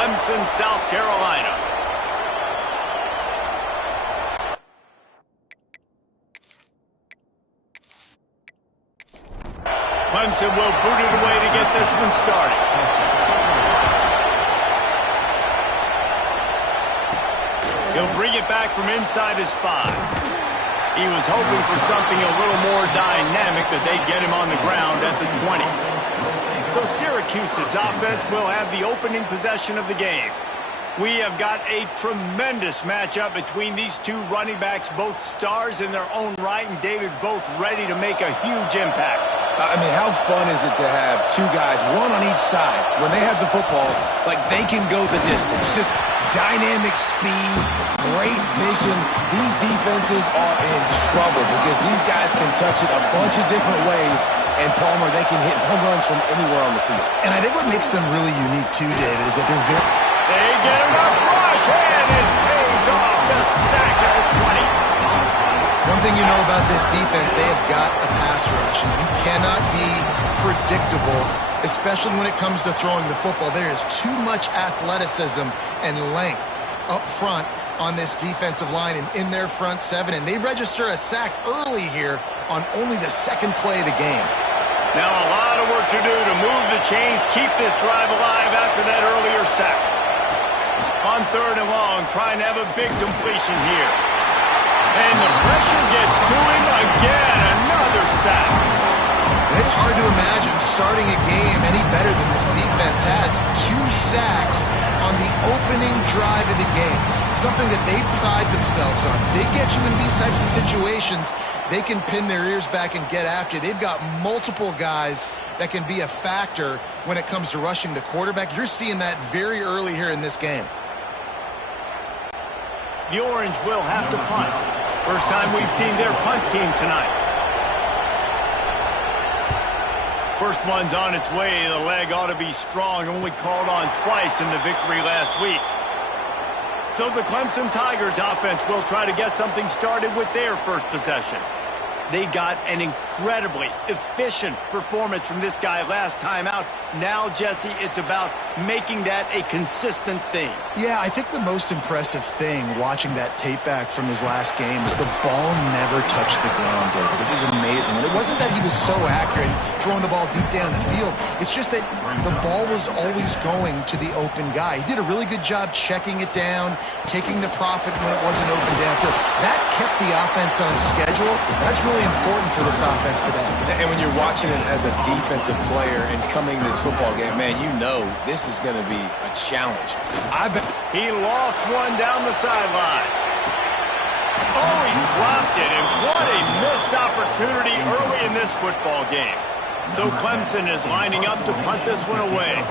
Clemson, South Carolina. Clemson will boot it away to get this one started. He'll bring it back from inside his 5. He was hoping for something a little more dynamic, that they'd get him on the ground at the 20. So Syracuse's offense will have the opening possession of the game. We have got a tremendous matchup between these two running backs, both stars in their own right, and David, both ready to make a huge impact. I mean, how fun is it to have two guys, one on each side, when they have the football, like they can go the distance. Just dynamic speed, great vision. These defenses are in trouble because these guys can touch it a bunch of different ways, and Palmer, they can hit home runs from anywhere on the field. And I think what makes them really unique too, David, is that they're very... They get enough rush, and it pays off the sack at the 20. One thing you know about this defense, they have got a pass rush, and you cannot be predictable, especially when it comes to throwing the football. There is too much athleticism and length up front on this defensive line and in their front 7, and they register a sack early here on only the second play of the game. Now a lot of work to do to move the chains, keep this drive alive after that earlier sack. On 3rd and long, trying to have a big completion here. And the pressure gets to him again, another sack. And it's hard to imagine starting a game any better than this defense has. 2 sacks on the opening drive of the game. Something that they pride themselves on. If they get you in these types of situations, they can pin their ears back and get after you. They've got multiple guys that can be a factor when it comes to rushing the quarterback. You're seeing that very early here in this game. The Orange will have to punt. First time we've seen their punt team tonight. First one's on its way. The leg ought to be strong. Only called on twice in the victory last week. So the Clemson Tigers offense will try to get something started with their first possession. They got an incredibly efficient performance from this guy last time out. Now, Jesse, it's about making that a consistent thing. Yeah, I think the most impressive thing watching that tape back from his last game is the ball never touched the ground, David. It was amazing. And it wasn't that he was so accurate throwing the ball deep down the field. It's just that the ball was always going to the open guy. He did a really good job checking it down, taking the profit when it wasn't open downfield. That kept the offense on schedule. That's really important for this offense today. And when you're watching it as a defensive player and coming to this football game, man, you know this is going to be a challenge. I bet he lost one down the sideline. Oh, he dropped it, and what a missed opportunity early in this football game. So Clemson is lining up to punt this one away.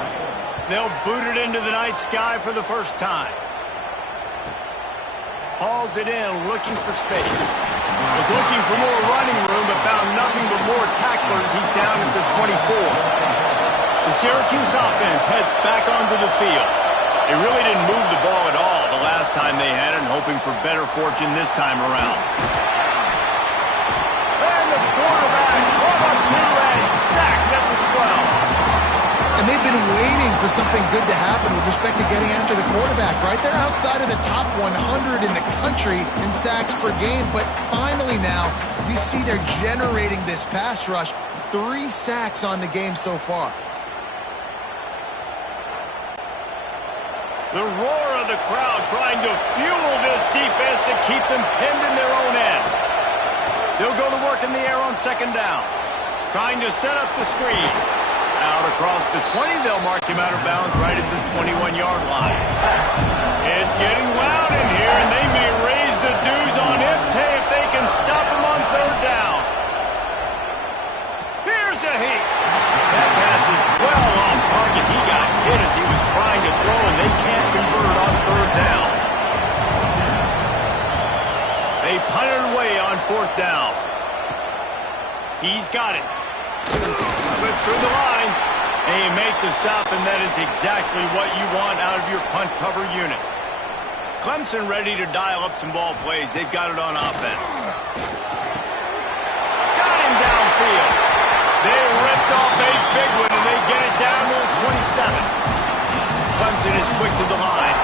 They'll boot it into the night sky for the first time. Hauls it in, looking for space. Was looking for more running room, but found nothing but more tacklers. He's down at the 24. The Syracuse offense heads back onto the field. They really didn't move the ball at all the last time they had it, and hoping for better fortune this time around. And the quarterback caught up to and sacked at the 12. And they've been waiting for something good to happen with respect to getting after the quarterback, right? They're outside of the top 100 in the country in sacks per game, but finally now you see they're generating this pass rush. 3 sacks on the game so far. The roar of the crowd trying to fuel this defense to keep them pinned in their own end. They'll go to work in the air on 2nd down, trying to set up the screen. Out across the 20, they'll mark him out of bounds right at the 21-yard line. It's getting loud in here, and they may raise the dues on Impte if they can stop him on 3rd down. Here's a heat. That pass is well off target. He got hit as he was trying to throw, and they can't convert on 3rd down. They punt it away on 4th down. He's got it. Slips through the line. They make the stop, and that is exactly what you want out of your punt cover unit. Clemson ready to dial up some ball plays. They've got it on offense. Got him downfield. They ripped off a big one, and they get it down to the 27. Clemson is quick to the line.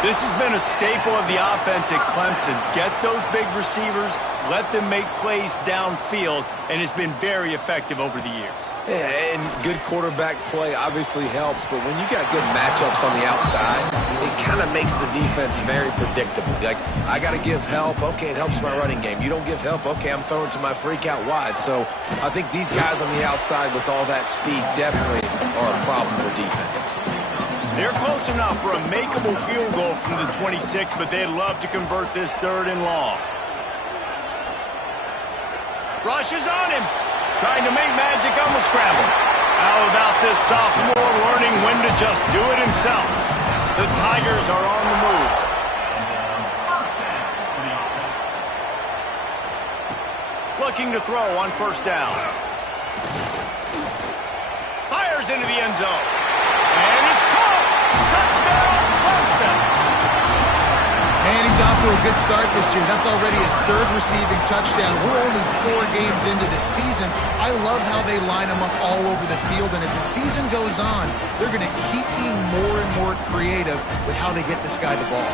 This has been a staple of the offense at Clemson. Get those big receivers, let them make plays downfield, and it's been very effective over the years. Yeah, and good quarterback play obviously helps, but when you got good matchups on the outside, it kind of makes the defense very predictable. Like, I got to give help. Okay, it helps my running game. You don't give help. Okay, I'm throwing to my freak out wide. So I think these guys on the outside with all that speed definitely are a problem for defenses. They're close enough for a makeable field goal from the 26, but they'd love to convert this 3rd and long. Rush is on him. Trying to make magic on the scramble. How about this sophomore learning when to just do it himself? The Tigers are on the move. Looking to throw on 1st down. Fires into the end zone. And it's caught. Touchdown, Clemson. And he's off to a good start this year. That's already his 3rd receiving touchdown. We're only 4 games into the season. I love how they line him up all over the field. And as the season goes on, they're going to keep being more and more creative with how they get this guy the ball.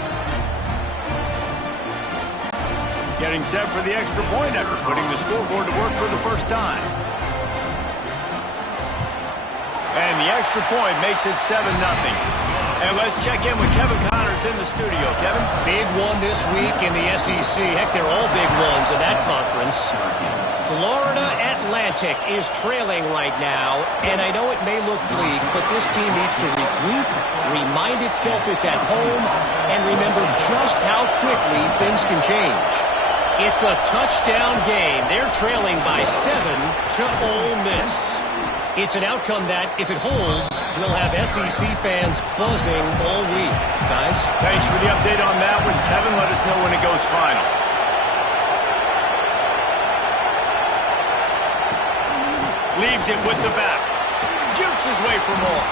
Getting set for the extra point after putting the scoreboard to work for the first time. And the extra point makes it 7-0. And let's check in with Kevin Connors in the studio. Kevin? Big one this week in the SEC. Heck, they're all big ones in that conference. Florida Atlantic is trailing right now, and I know it may look bleak, but this team needs to regroup, remind itself it's at home, and remember just how quickly things can change. It's a touchdown game. They're trailing by 7 to Ole Miss. It's an outcome that, if it holds, will have SEC fans buzzing all week. Guys? Thanks for the update on that one, Kevin. Let us know when it goes final. Leaves it with the back. Jukes his way for more.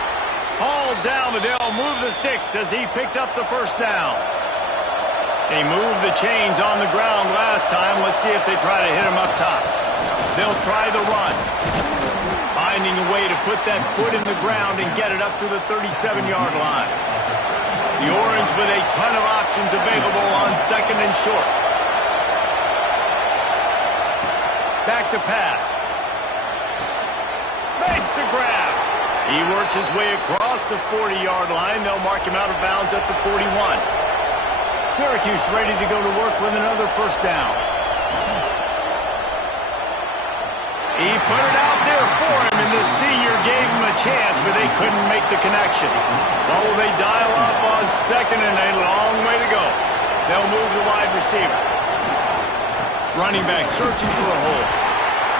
Hauled down, but they'll move the sticks as he picks up the 1st down. They moved the chains on the ground last time. Let's see if they try to hit him up top. They'll try the run. Finding a way to put that foot in the ground and get it up to the 37-yard line. The Orange with a ton of options available on 2nd and short. Back to pass. Makes the grab. He works his way across the 40-yard line. They'll mark him out of bounds at the 41. Syracuse ready to go to work with another 1st down. He put it out there for him, and the senior gave him a chance, but they couldn't make the connection. Well, they dial up on 2nd and a long way to go. They'll move the wide receiver. Running back searching for a hole.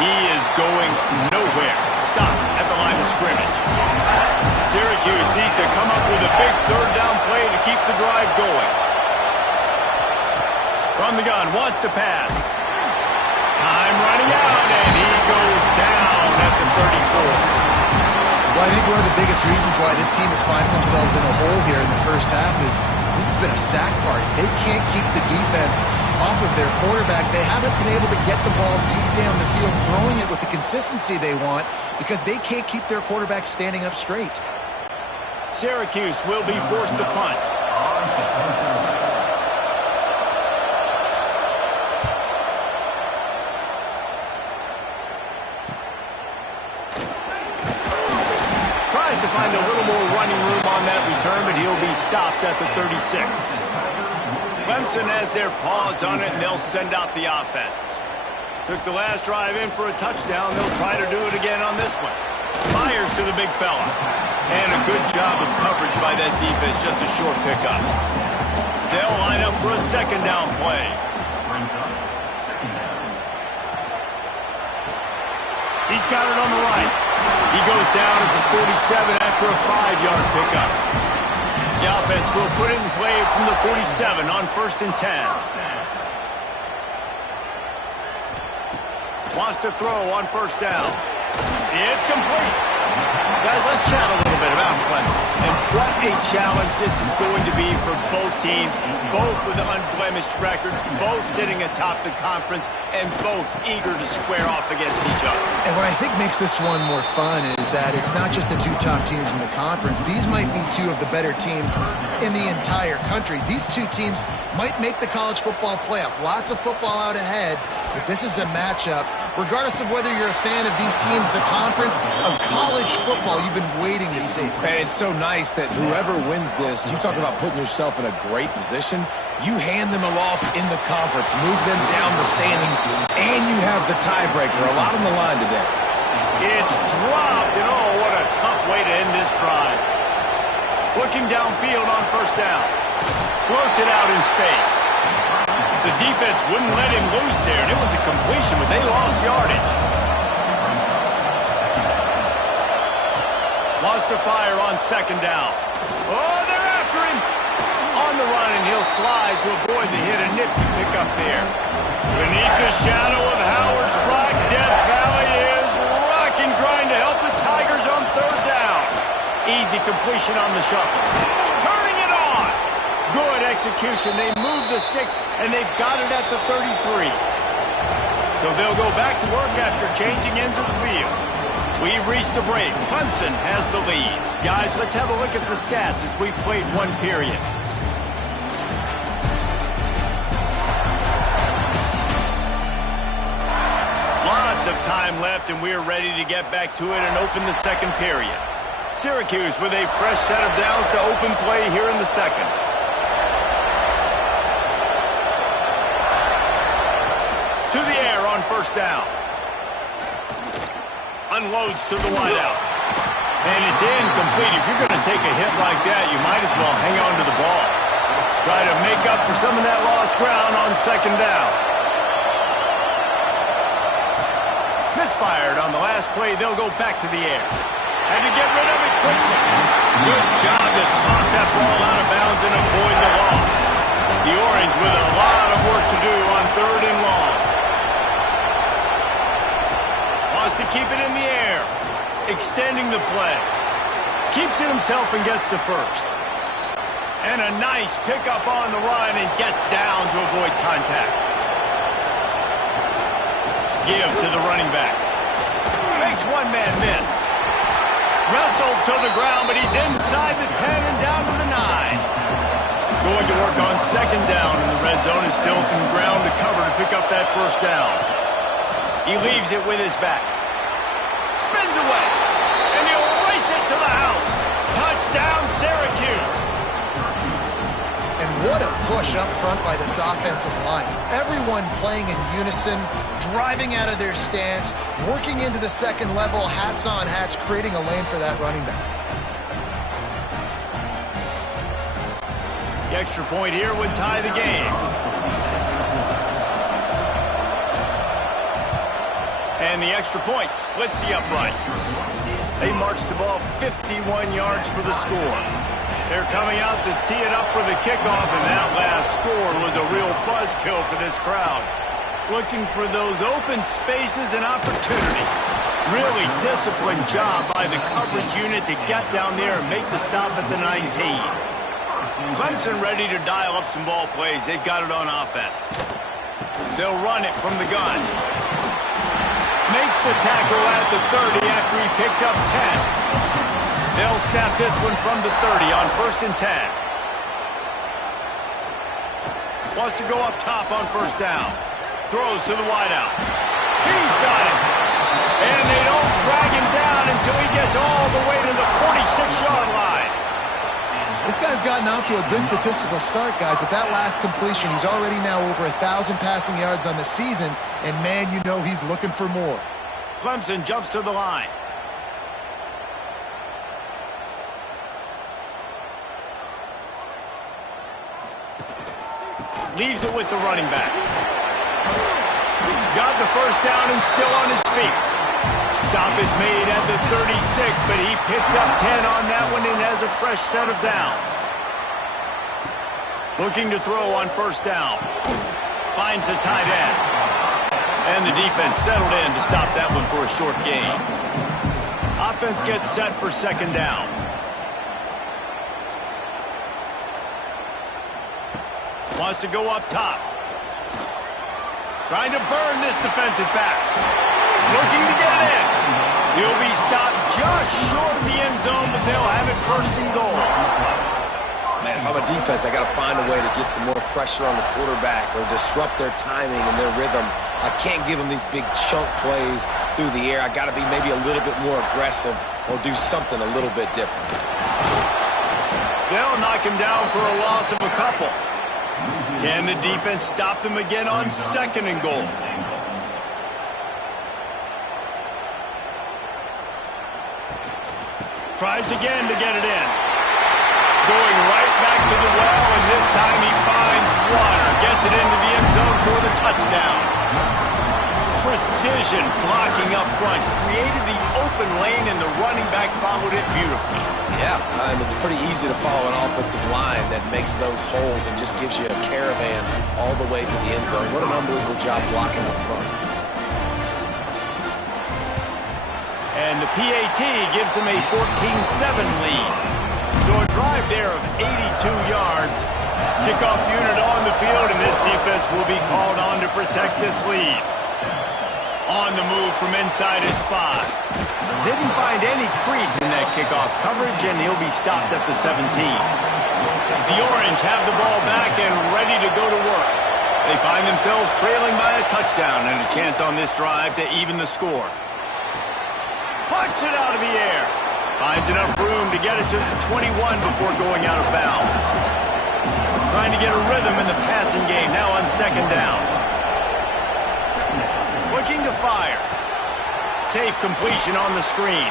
He is going nowhere. Stop at the line of scrimmage. Syracuse needs to come up with a big 3rd down play to keep the drive going. From the gun, wants to pass. Time running out, and he goes down at the 34. Well, I think one of the biggest reasons why this team is finding themselves in a hole here in the 1st half is this has been a sack party. They can't keep the defense off of their quarterback. They haven't been able to get the ball deep down the field, throwing it with the consistency they want because they can't keep their quarterback standing up straight. Syracuse will be forced to punt. To find a little more running room on that return, but he'll be stopped at the 36. Clemson has their paws on it, and they'll send out the offense. Took the last drive in for a touchdown. They'll try to do it again on this one. Fires to the big fella. And a good job of coverage by that defense, just a short pickup. They'll line up for a 2nd down play. He's got it on the right. He goes down at the 47 after a 5-yard pickup. The offense will put it in play from the 47 on 1st and 10. Wants to throw on 1st down. It's complete. Guys, let's chat a little bit about Clemson. And what a challenge this is going to be for both teams, both with unblemished records, both sitting atop the conference, and both eager to square off against each other. And what I think makes this one more fun is that it's not just the two top teams in the conference. These might be two of the better teams in the entire country. These two teams might make the college football playoff. Lots of football out ahead, but this is a matchup, regardless of whether you're a fan of these teams, the conference, of college football you've been waiting to see. And it's so nice that whoever wins this, you talk about putting yourself in a great position, you hand them a loss in the conference, move them down the standings, and you have the tiebreaker. A lot on the line today. It's dropped, and oh, what a tough way to end this drive. Looking downfield on first down. Floats it out in space. The defense wouldn't let him loose there, and it was a completion, but they lost yardage. Lost to fire on second down. Oh, they're after him. On the run, and he'll slide to avoid the hit. A nifty pickup there. Beneath the shadow of Howard's Rock, Death Valley is rocking, trying to help the Tigers on third down. Easy completion on the shuffle. Turning it on. Good execution. They move the sticks, and they've got it at the 33. So they'll go back to work after changing ends of the field. We've reached a break. Clemson has the lead. Guys, let's have a look at the stats as we've played one period. Lots of time left, and we're ready to get back to it and open the second period. Syracuse with a fresh set of downs to open play here in the second. To the air on first down. Unloads to the wideout. And it's incomplete. If you're going to take a hit like that, you might as well hang on to the ball. Try to make up for some of that lost ground on second down. Misfired on the last play. They'll go back to the air. Had to get rid of it quickly. Good job to toss that ball out of bounds and avoid the loss. The Orange with a lot of work to do on third and long. Wants to keep it in the air. Extending the play. Keeps it himself and gets to first. And a nice pickup on the run and gets down to avoid contact. Give to the running back. Makes one man miss. Wrestled to the ground, but he's inside the 10 and down to the 9. Going to work on second down in the red zone. Is still some ground to cover to pick up that first down. He leaves it with his back. Spins away. And he'll race it to the house. Touchdown, Syracuse. And what a push up front by this offensive line. Everyone playing in unison, driving out of their stance, working into the second level, hats on hats, creating a lane for that running back. The extra point here would tie the game. And the extra point splits the uprights. They march the ball 51 yards for the score. They're coming out to tee it up for the kickoff, and that last score was a real buzzkill for this crowd. Looking for those open spaces and opportunity. Really disciplined job by the coverage unit to get down there and make the stop at the 19. Clemson ready to dial up some ball plays. They've got it on offense. They'll run it from the gun. Makes the tackle at the 30 after he picked up 10. They'll snap this one from the 30 on first and 10. Wants to go up top on first down. Throws to the wideout. He's got it. And they don't drag him down until he gets all the way to the 46-yard line. This guy's gotten off to a good statistical start, guys, but that last completion, he's already now over 1,000 passing yards on the season, and man, you know he's looking for more. Clemson jumps to the line. Leaves it with the running back. Got the first down and still on his feet. Stop is made at the 36, but he picked up 10 on that one and has a fresh set of downs. Looking to throw on first down. Finds the tight end. And the defense settled in to stop that one for a short gain. Offense gets set for second down. Wants to go up top. Trying to burn this defensive back. Looking to get it in. He'll be stopped just short of the end zone, but they'll have it first and goal. Man, if I'm a defense, I got to find a way to get some more pressure on the quarterback or disrupt their timing and their rhythm. I can't give them these big chunk plays through the air. I got to be maybe a little bit more aggressive or do something a little bit different. They'll knock him down for a loss of a couple. Can the defense stop them again on second and goal? Tries again to get it in. Going right back to the well, and this time he finds water. Gets it into the end zone for the touchdown. Precision blocking up front. Created the open lane, and the running back followed it beautifully. Yeah, it's pretty easy to follow an offensive line that makes those holes and just gives you a caravan all the way to the end zone. What an unbelievable job blocking up front. And the PAT gives them a 14-7 lead. So a drive there of 82 yards. Kickoff unit on the field, and this defense will be called on to protect this lead. On the move from inside his 5. Didn't find any crease in that kickoff coverage, and he'll be stopped at the 17. The Orange have the ball back and ready to go to work. They find themselves trailing by a touchdown and a chance on this drive to even the score. Punts it out of the air. Finds enough room to get it to the 21 before going out of bounds. Trying to get a rhythm in the passing game now on second down. Looking to fire. Safe completion on the screen.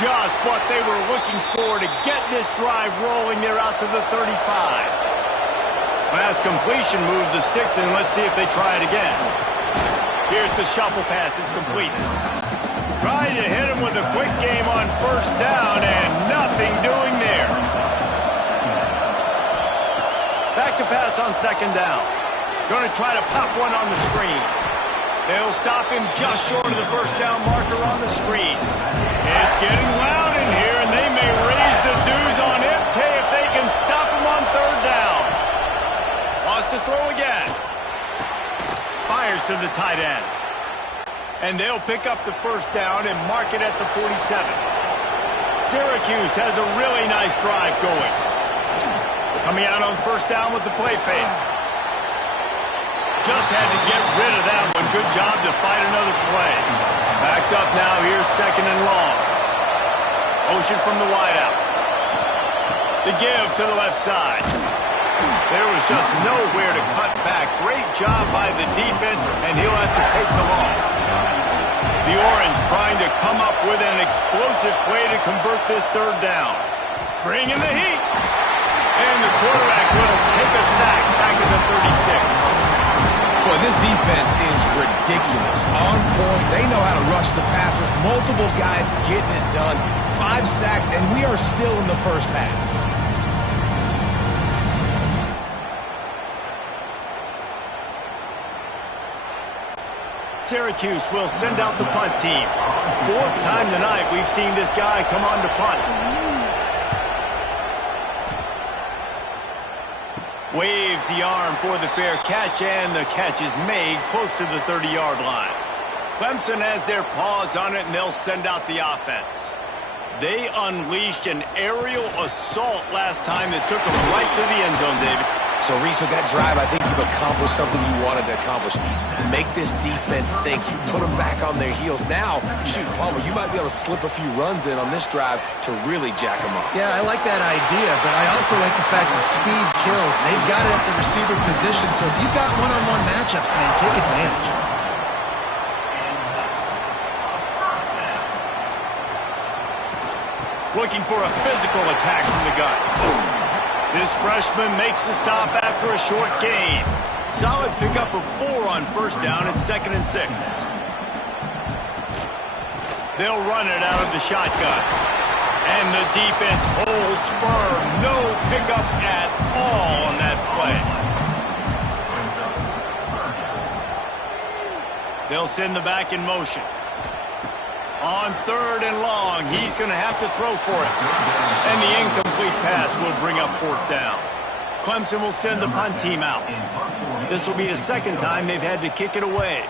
Just what they were looking for to get this drive rolling. They're out to the 35. Last completion moved the sticks, and let's see if they try it again. Here's the shuffle pass. It's complete. Trying to hit him with a quick game on first down, and nothing doing there. Back to pass on second down. Going to try to pop one on the screen. They'll stop him just short of the first down marker on the screen. It's getting loud in here, and they may raise the dues on MK if they can stop him on third down. Wants to throw again. Fires to the tight end. And they'll pick up the first down and mark it at the 47. Syracuse has a really nice drive going. Coming out on first down with the play fake. Just had to get rid of that one. Good job to fight another play. Backed up now. Here's second and long. Motion from the wideout. The give to the left side. There was just nowhere to cut back. Great job by the defense, and he'll have to take the loss. The Orange trying to come up with an explosive play to convert this third down. Bringing the heat. And the quarterback will take a sack back at the 36. Boy, this defense is ridiculous. On point. They know how to rush the passers. Multiple guys getting it done. 5 sacks, and we are still in the first half. Syracuse will send out the punt team. 4th time tonight we've seen this guy come on to punt. Waves the arm for the fair catch, and the catch is made close to the 30-yard line. Clemson has their paws on it, and they'll send out the offense. They unleashed an aerial assault last time that took them right to the end zone, David. So, Reese, with that drive, I think you've accomplished something you wanted to accomplish. Make this defense think. You put them back on their heels. Now, shoot, Palmer, you might be able to slip a few runs in on this drive to really jack them up. Yeah, I like that idea, but I also like the fact that speed kills. They've got it at the receiver position, so if you've got one-on-one matchups, man, take advantage. Looking for a physical attack from the gun. This freshman makes the stop after a short gain. Solid pickup of 4 on first down at 2nd and 6. They'll run it out of the shotgun. And the defense holds firm. No pickup at all on that play. They'll send the back in motion. On 3rd and long, he's going to have to throw for it. And the incomplete pass will bring up 4th down. Clemson will send the punt team out. This will be the second time they've had to kick it away.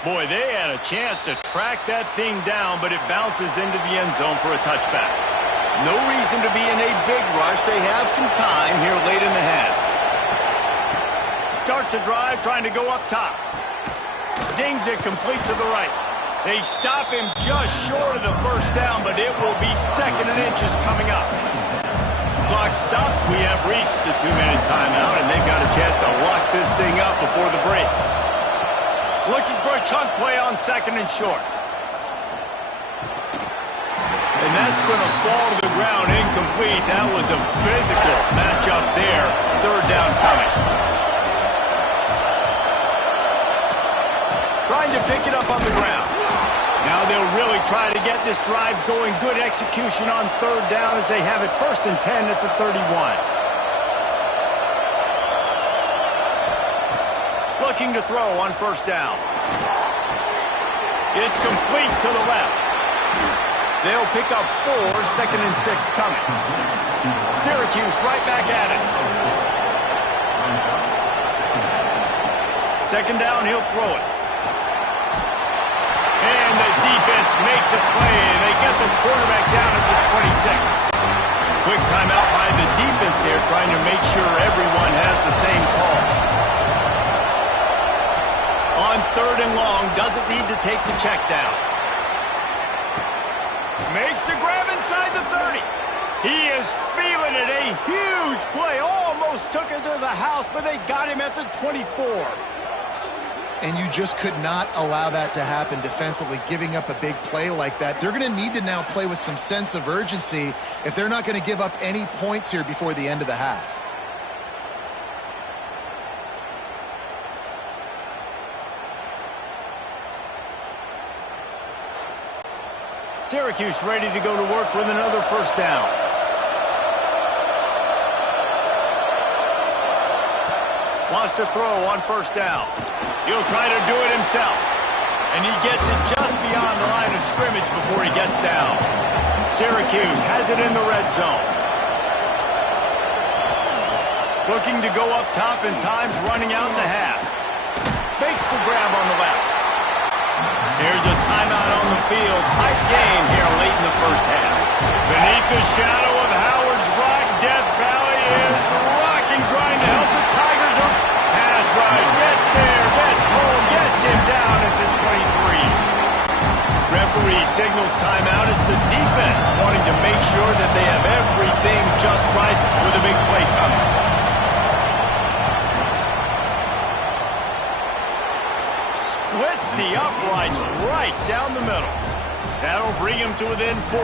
Boy, they had a chance to track that thing down, but it bounces into the end zone for a touchback. No reason to be in a big rush. They have some time here late in the half. Starts a drive trying to go up top. Zings it complete to the right. They stop him just short of the first down, but it will be 2nd and inches coming up. Clock stopped. We have reached the 2-minute timeout, and they've got a chance to lock this thing up before the break. Looking for a chunk play on 2nd and short. And that's going to fall to the ground incomplete. That was a physical matchup there. 3rd down coming. Trying to pick it up on the ground. Now they'll really try to get this drive going. Good execution on 3rd down as they have it 1st and 10 at the 31. Looking to throw on 1st down. It's complete to the left. They'll pick up 4, 2nd and 6 coming. Syracuse right back at it. 2nd down, he'll throw it. And the defense makes a play, and they get the quarterback down at the 26. Quick timeout by the defense there, trying to make sure everyone has the same call. On 3rd and long, doesn't need to take the check down. Makes the grab inside the 30. He is feeling it. A huge play. Almost took it to the house, but they got him at the 24. And you just could not allow that to happen defensively, giving up a big play like that. They're going to need to now play with some sense of urgency if they're not going to give up any points here before the end of the half. Syracuse ready to go to work with another 1st down. Wants to throw on 1st down. He'll try to do it himself. And he gets it just beyond the line of scrimmage before he gets down. Syracuse has it in the red zone. Looking to go up top, and time's running out in the half. Makes the grab on the left. Here's a timeout on the field. Tight game here late in the 1st half. Beneath the shadow of Howard's Rock, Death Valley is rocking, trying to help the Tigers up. Pass rush, gets there, gets home, gets him down at the 23. Referee signals timeout as the defense wanting to make sure that they have everything just right with a big play coming. Splits the uprights right down the middle. That'll bring him to within 4.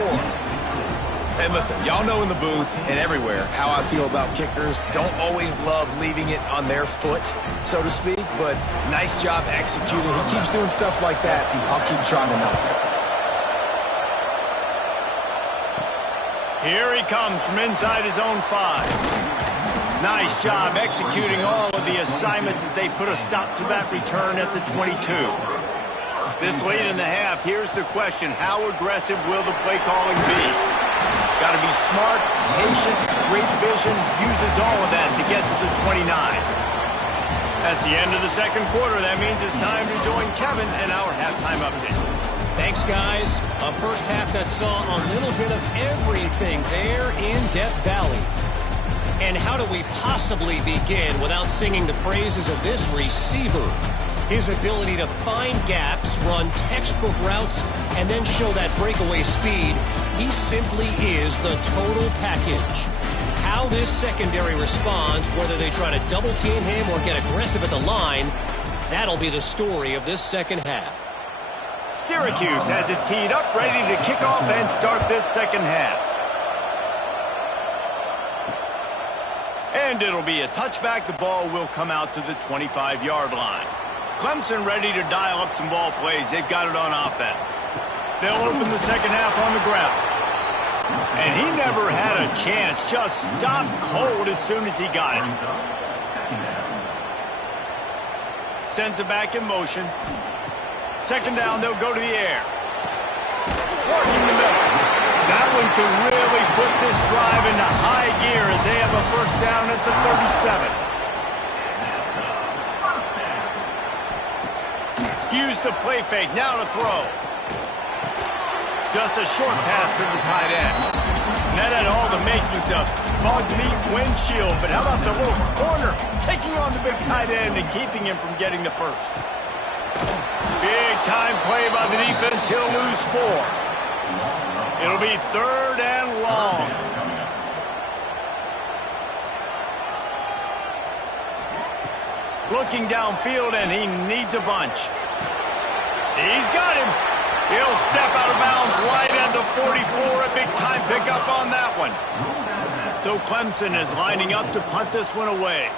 And listen, y'all know in the booth and everywhere how I feel about kickers. Don't always love leaving it on their foot, so to speak, but nice job executing. He keeps doing stuff like that. I'll keep trying to knock him. Here he comes from inside his own 5. Nice job executing all of the assignments as they put a stop to that return at the 22. This late in the half, here's the question. How aggressive will the play calling be? Got to be smart, patient, great vision, uses all of that to get to the 29. That's the end of the 2nd quarter. That means it's time to join Kevin in our halftime update. Thanks, guys. A 1st half that saw a little bit of everything there in Death Valley. And how do we possibly begin without singing the praises of this receiver? His ability to find gaps, run textbook routes, and then show that breakaway speed. He simply is the total package. How this secondary responds, whether they try to double team him or get aggressive at the line, that'll be the story of this 2nd half. Syracuse has it teed up, ready to kick off and start this 2nd half. And it'll be a touchback. The ball will come out to the 25-yard line. Clemson ready to dial up some ball plays. They've got it on offense. They'll open the 2nd half on the ground. And he never had a chance. Just stopped cold as soon as he got it. Sends it back in motion. 2nd down, they'll go to the air. Working the middle. That one can really put this drive into high gear as they have a first down at the 37. Use the play fake, now to throw. Just a short pass to the tight end. And that had all the makings of bug meat windshield, but how about the little corner taking on the big tight end and keeping him from getting the first? Big time play by the defense. He'll lose 4. It'll be 3rd and long. Looking downfield, and he needs a bunch. He's got him. He'll step out of bounds right at the 44. A big time pickup on that one. So Clemson is lining up to punt this one away.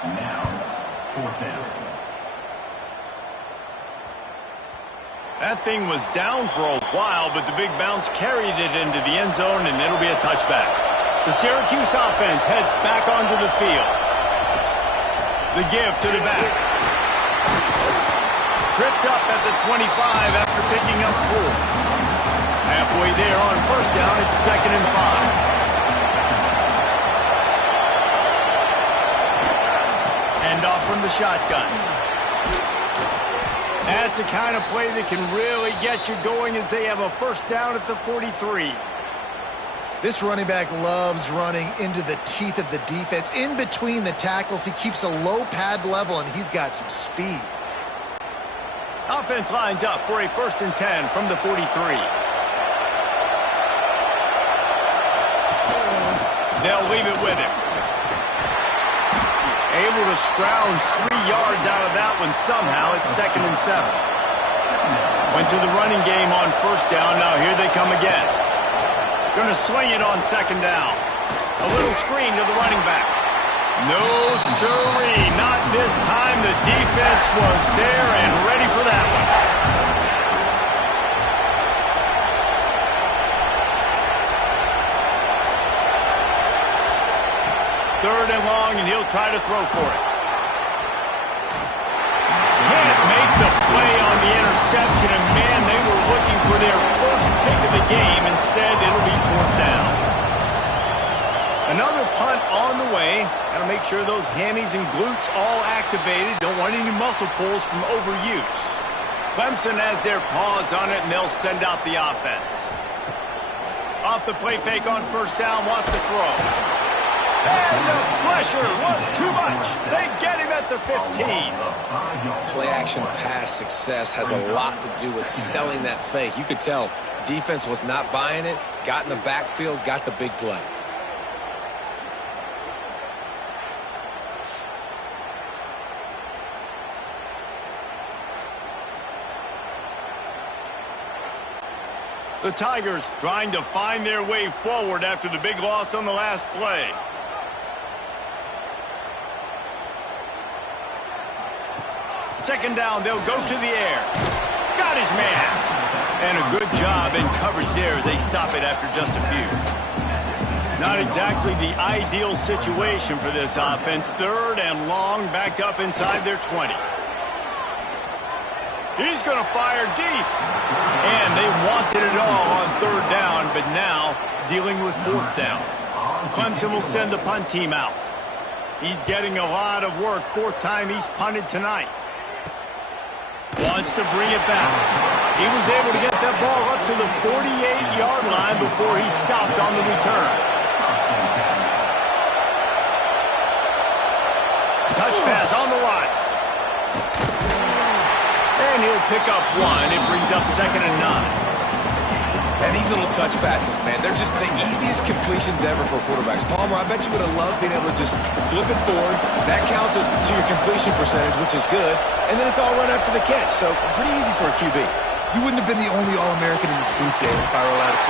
That thing was down for a while, but the big bounce carried it into the end zone, and it'll be a touchback. The Syracuse offense heads back onto the field. The give to the back. Tripped up at the 25 after picking up 4. Halfway there on first down, it's 2nd and 5. Hand off from the shotgun. That's a kind of play that can really get you going as they have a first down at the 43. This running back loves running into the teeth of the defense. In between the tackles, he keeps a low pad level, and he's got some speed. Offense lines up for a 1st and 10 from the 43. They'll leave it with him. Able to scrounge 3 yards out of that one somehow. It's 2nd and 7. Went to the running game on first down. Now here they come again. Going to swing it on 2nd down. A little screen to the running back. No siree, not this time. The defense was there and ready for that one. 3rd and long, and he'll try to throw for it. Can't make the play on the interception, and man, they were looking for their first pick of the game. Instead, it'll be 4th down. Another punt on the way. Got to make sure those hammies and glutes all activated. Don't want any muscle pulls from overuse. Clemson has their paws on it, and they'll send out the offense. Off the play fake on first down, wants to throw. And the pressure was too much. They get him at the 15. Play action pass success has a lot to do with selling that fake. You could tell defense was not buying it, got in the backfield, got the big play. The Tigers trying to find their way forward after the big loss on the last play. Second down, they'll go to the air. Got his man. And a good job in coverage there as they stop it after just a few. Not exactly the ideal situation for this offense. 3rd and long, backed up inside their 20. He's going to fire deep. And they wanted it all on 3rd down, but now dealing with 4th down. Clemson will send the punt team out. He's getting a lot of work. 4th time he's punted tonight. Wants to bring it back. He was able to get that ball up to the 48-yard line before he stopped on the return. Touch pass on the run. And he'll pick up 1. It brings up 2nd and 9. And these little touch passes, man, they're just the easiest completions ever for quarterbacks. Palmer, I bet you would have loved being able to just flip it forward. That counts as to your completion percentage, which is good. And then it's all run after the catch, so pretty easy for a QB. You wouldn't have been the only All-American in this booth, Dave, if I were allowed to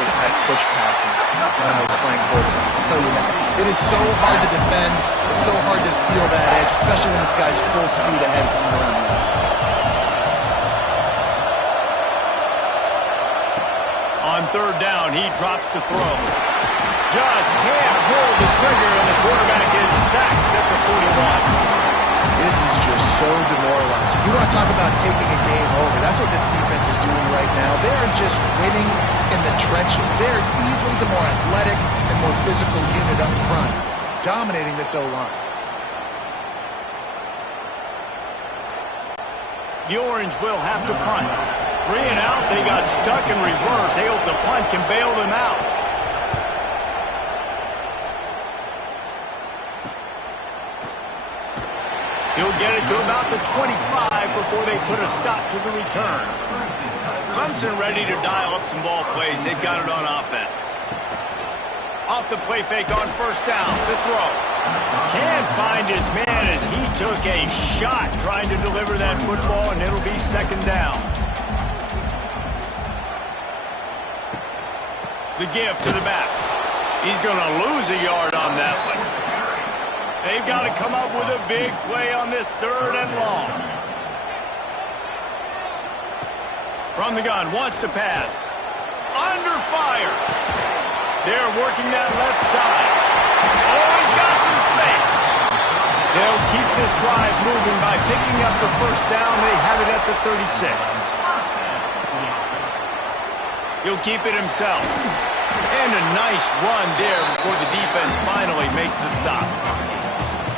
push passes when I was playing quarterback. I'll tell you that. It is so hard to defend. It's so hard to seal that edge, especially when this guy's full speed ahead coming around the outside. On 3rd down, he drops to throw. Just can't pull the trigger, and the quarterback is sacked at the 41. This is just so demoralizing. You want to talk about taking a game over. That's what this defense is doing right now. They are just winning in the trenches. They're easily the more athletic and more physical unit up front, dominating this O-line. The Orange will have to punt. 3 and out. They got stuck in reverse. They hope the punt can bail them out. He'll get it to about the 25 before they put a stop to the return. Clemson ready to dial up some ball plays. They've got it on offense. Off the play fake on first down. The throw. Can't find his man as he took a shot trying to deliver that football, and it'll be second down. The give to the back. He's going to lose a yard on that one. They've got to come up with a big play on this 3rd and long. From the gun, wants to pass. Under fire. They're working that left side. Oh, he's got some space. They'll keep this drive moving by picking up the first down. They have it at the 36. He'll keep it himself. And a nice run there before the defense finally makes the stop.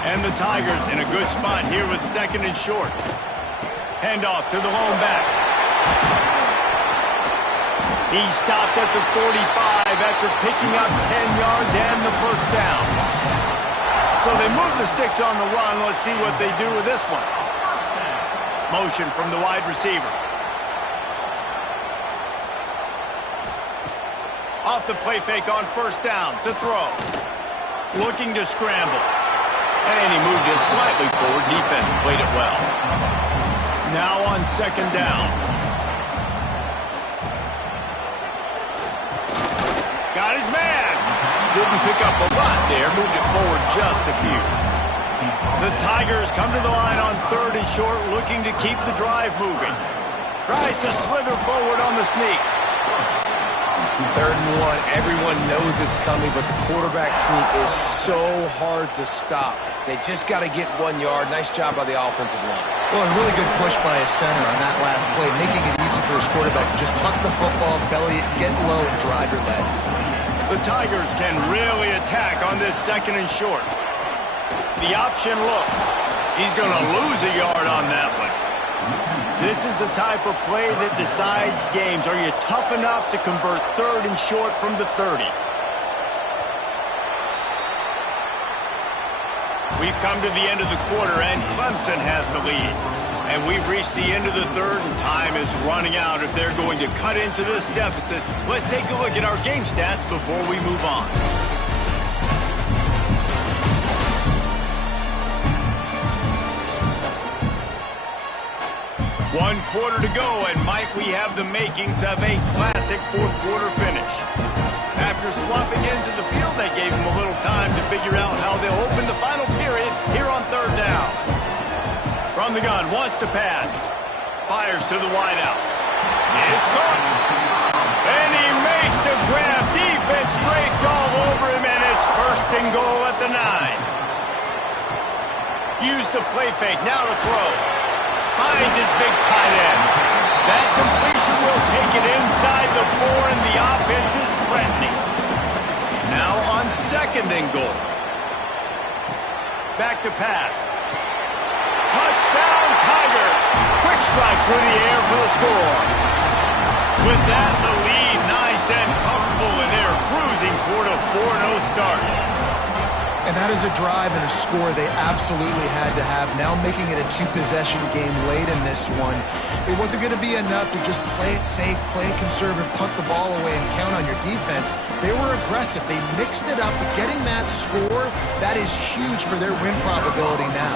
And the Tigers in a good spot here with 2nd and short. Handoff to the lone back. He stopped at the 45 after picking up 10 yards and the first down. So they move the sticks on the run. Let's see what they do with this one. Motion from the wide receiver. Off the play fake on first down to throw. Looking to scramble. And he moved it slightly forward. Defense played it well. Now on 2nd down. Got his man. Didn't pick up a lot there. Moved it forward just a few. The Tigers come to the line on 3rd and short, looking to keep the drive moving. Tries to slither forward on the sneak. 3rd and 1. Everyone knows it's coming, but the quarterback sneak is so hard to stop. They just got to get 1 yard. Nice job by the offensive line. Well, a really good push by his center on that last play, making it easy for his quarterback to just tuck the football, belly it, get low, and drive your legs. The Tigers can really attack on this 2nd and short. The option look. He's going to lose a yard on that one. This is the type of play that decides games. Are you tough enough to convert 3rd and short from the 30? We've come to the end of the quarter, and Clemson has the lead. And we've reached the end of the 3rd, and time is running out if they're going to cut into this deficit. Let's take a look at our game stats before we move on. One quarter to go, and might we have the makings of a classic 4th quarter finish. After swapping into the field, they gave him a little time to figure out how they'll open the final period here on 3rd down. From the gun, wants to pass. Fires to the wideout. It's caught. And he makes a grab. Defense draped all over him, and it's 1st and goal at the 9. Use the play fake, now to throw. Finds his big tight end. That completion will take it inside the 4, and the offense is threatening. Now on 2nd and goal. Back to pass. Touchdown, Tiger. Quick strike through the air for the score. With that, the lead nice and comfortable, and they're cruising toward a 4-0 start. And that is a drive and a score they absolutely had to have. Now making it a 2-possession game late in this one. It wasn't going to be enough to just play it safe, play it conservative, punt the ball away, and count on your defense. They were aggressive. They mixed it up, but getting that score, that is huge for their win probability now.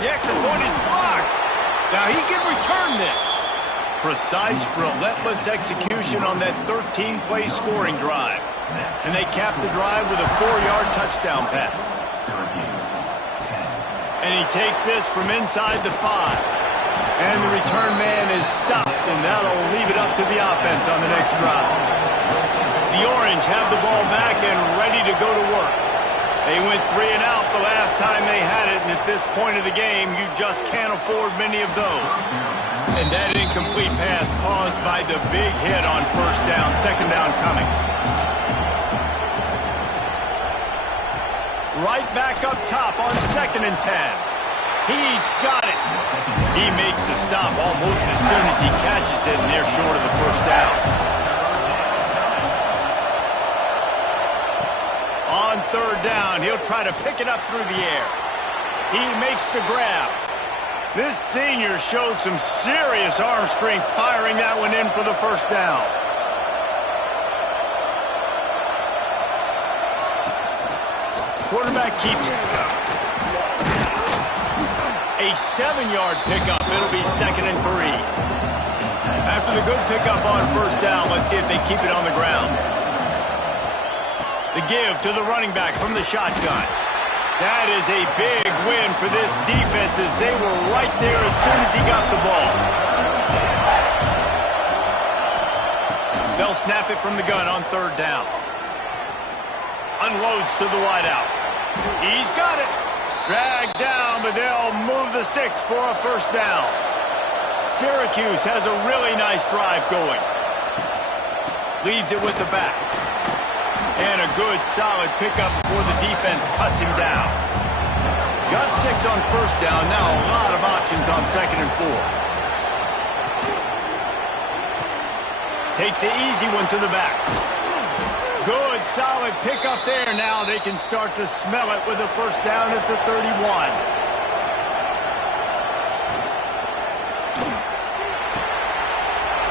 The extra point is blocked. Now he can return this. Precise, relentless execution on that 13-play scoring drive. And they capped the drive with a 4-yard touchdown pass. And he takes this from inside the 5. And the return man is stopped, and that'll leave it up to the offense on the next drive. The Orange have the ball back and ready to go to work. They went 3 and out the last time they had it, and at this point of the game, you just can't afford many of those. And that incomplete pass caused by the big hit on first down. Second down coming. Right back up top on 2nd and 10. He's got it. He makes the stop almost as soon as he catches it, and they're short of the first down. On 3rd down, he'll try to pick it up through the air. He makes the grab. This senior showed some serious arm strength firing that one in for the first down. Quarterback keeps it. A 7-yard pickup. It'll be 2nd and 3. After the good pickup on first down, let's see if they keep it on the ground. The give to the running back from the shotgun. That is a big win for this defense as they were right there as soon as he got the ball. They'll snap it from the gun on 3rd down. Unloads to the wideout. He's got it. Dragged down, but they'll move the sticks for a first down. Syracuse has a really nice drive going. Leaves it with the back. And a good, solid pickup before the defense cuts him down. Got 6 on first down. Now a lot of options on 2nd and 4. Takes the easy one to the back. Good, solid pickup there. Now they can start to smell it with a first down at the 31.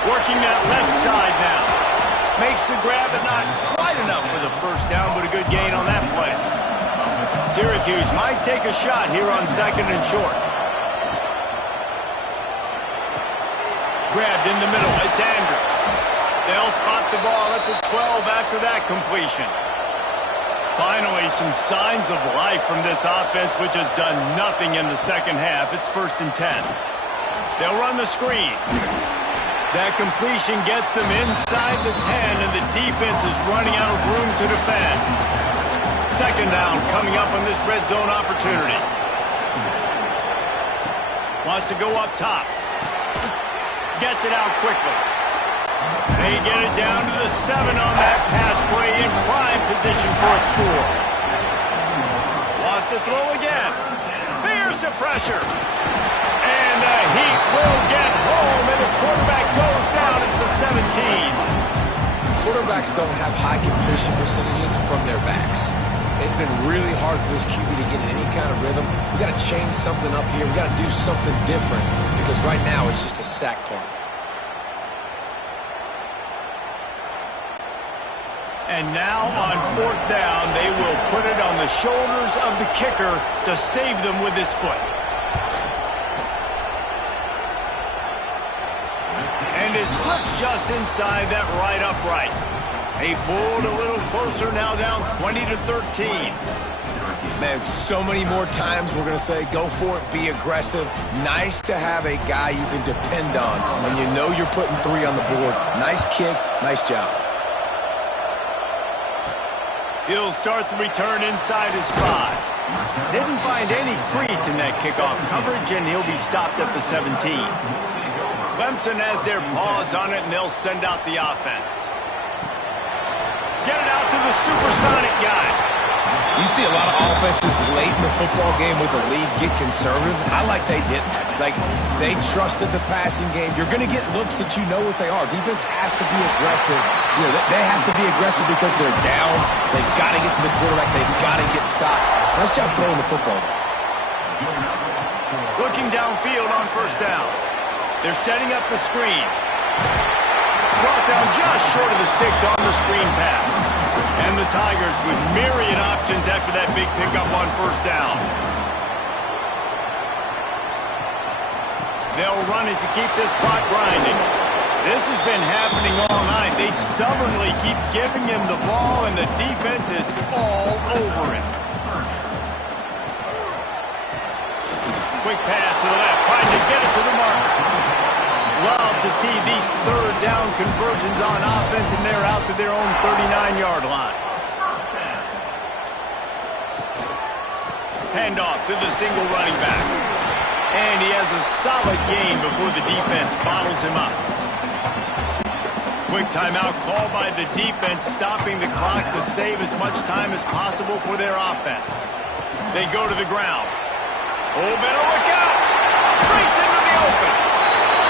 Working that left side now. Makes the grab, but not quite enough for the first down, but a good gain on that play. Syracuse might take a shot here on 2nd and short. Grabbed in the middle. It's Andrews. They'll spot the ball at the 12 after that completion. Finally, some signs of life from this offense, which has done nothing in the second half. It's 1st and 10. They'll run the screen. That completion gets them inside the 10, and the defense is running out of room to defend. 2nd down coming up on this red zone opportunity. Wants to go up top. Gets it out quickly. They get it down to the 7 on that pass play in prime position for a score. Wants to throw again. There's the pressure. And the Heat will get home, and the quarterback goes down at the 17. Quarterbacks don't have high completion percentages from their backs. It's been really hard for this QB to get in any kind of rhythm. We got to change something up here. We got to do something different because right now it's just a sack party. And now on 4th down, they will put it on the shoulders of the kicker to save them with his foot. And it slips just inside that right upright. They pulled a little closer, now down 20-13. Man, so many more times we're going to say, go for it, be aggressive. Nice to have a guy you can depend on when you know you're putting 3 on the board. Nice kick, nice job. He'll start the return inside his 5. Didn't find any crease in that kickoff coverage, and he'll be stopped at the 17. Clemson has their paws on it, and they'll send out the offense. Get it out to the supersonic guy. You see a lot of offenses late in the football game with the lead get conservative. I like they didn't. Like, they trusted the passing game. You're going to get looks that you know what they are. Defense has to be aggressive. You know, they have to be aggressive because they're down. They've got to get to the quarterback. They've got to get stops. Nice job throwing the football. Looking downfield on first down. They're setting up the screen. Brought down just short of the sticks on the screen pass. And the Tigers with myriad options after that big pickup on first down. They'll run it to keep this clock grinding. This has been happening all night. They stubbornly keep giving him the ball, and the defense is all over it. Quick pass to the left, trying to get it to the mark. Love to see these 3rd down conversions on offense, and they're out to their own 39-yard line. Handoff to the single running back. And he has a solid gain before the defense bottles him up. Quick timeout called by the defense, stopping the clock to save as much time as possible for their offense. They go to the ground. Oh, better look out! Breaks into the open.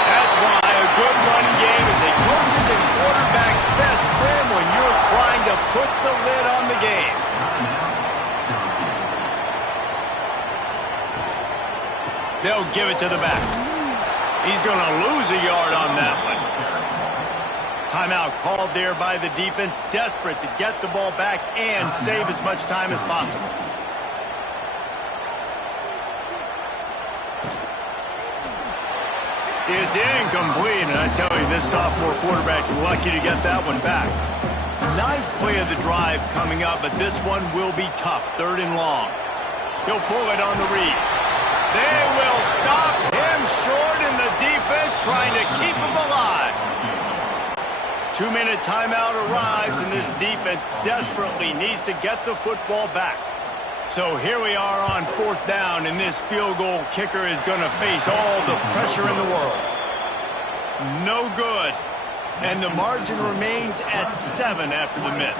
That's why a good running game is a coach's and quarterback's best friend when you're trying to put the lid on the game. They'll give it to the back. He's going to lose a yard on that one. Timeout called there by the defense, desperate to get the ball back and save as much time as possible. It's incomplete, and I tell you, this sophomore quarterback's lucky to get that one back. Ninth play of the drive coming up, but this one will be tough, 3rd and long. He'll pull it on the read. They will stop him short, and the defense trying to keep him alive. 2-minute timeout arrives, and this defense desperately needs to get the football back. So here we are on 4th down, and this field goal kicker is going to face all the pressure in the world. No good. And the margin remains at 7 after the miss.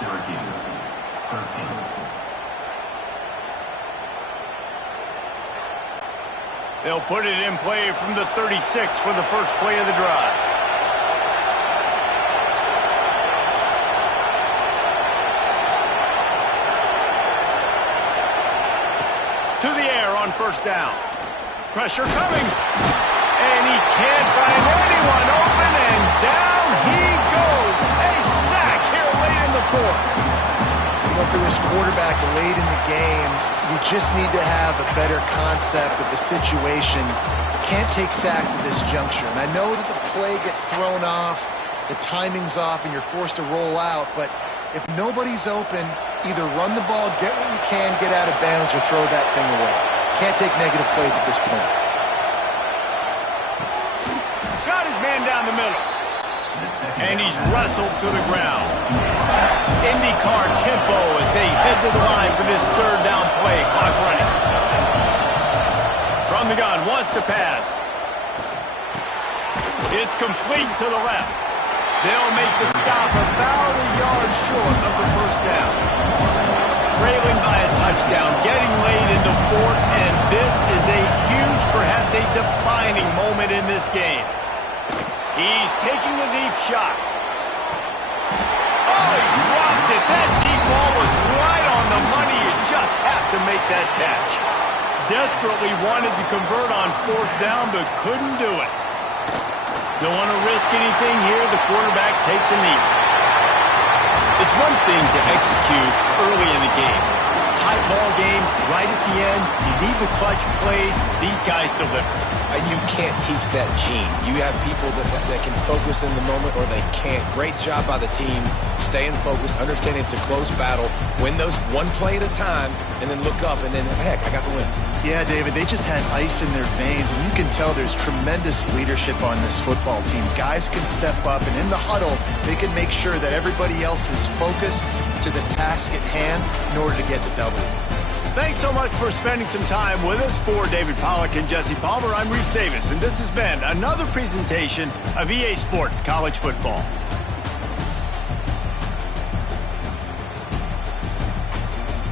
Syracuse, 13. They'll put it in play from the 36 for the first play of the drive. To the air on 1st down. Pressure coming. And he can't find anyone open, and down he goes. A sack here late in the 4th. You know, for this quarterback late in the game, you just need to have a better concept of the situation. Can't take sacks at this juncture. And I know that the play gets thrown off, the timing's off, and you're forced to roll out. But if nobody's open, either run the ball, get what you can, get out of bounds, or throw that thing away. Can't take negative plays at this point. Got his man down the middle. And he's wrestled to the ground. IndyCar tempo as they head to the line for this 3rd down play. Clock running. From the gun, wants to pass. It's complete to the left. They'll make the stop about a yard short of the 1st down. Trailing by a touchdown, getting late in the 4th, and this is a huge, perhaps a defining moment in this game. He's taking a deep shot. Oh, he dropped it. That deep ball was right on the money. You just have to make that catch. Desperately wanted to convert on 4th down, but couldn't do it. Don't want to risk anything here. The quarterback takes a knee. It's one thing to execute early in the game. Tight ball game, right at the end. You need the clutch plays. These guys deliver. And you can't teach that gene. You have people that can focus in the moment, or they can't. Great job by the team, staying focused, understanding it's a close battle, win those one play at a time, and then look up, and then, heck, I got the win. Yeah, David, they just had ice in their veins, and you can tell there's tremendous leadership on this football team. Guys can step up, and in the huddle, they can make sure that everybody else is focused to the task at hand in order to get the W. Thanks so much for spending some time with us. For David Pollack and Jesse Palmer, I'm Reese Davis, and this has been another presentation of EA Sports College Football.